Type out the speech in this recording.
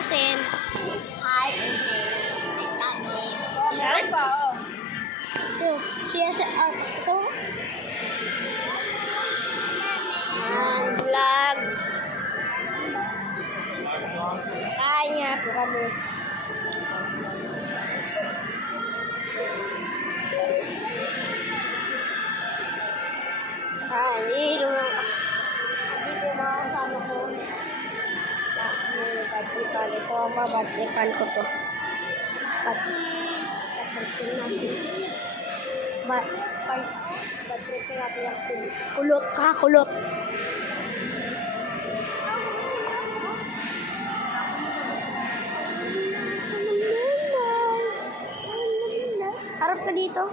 Usen. Hi, Usin. Kami. Sharon pa, oh. Yo, siya sa, so, vlog. Kain nga po kami. Dito lang kasi. Dito mga kasama ko. Batikan. Ito ang mabatikan ko to. Batikan natin. Batikan natin ang kulot. Kulot. Harap ka dito.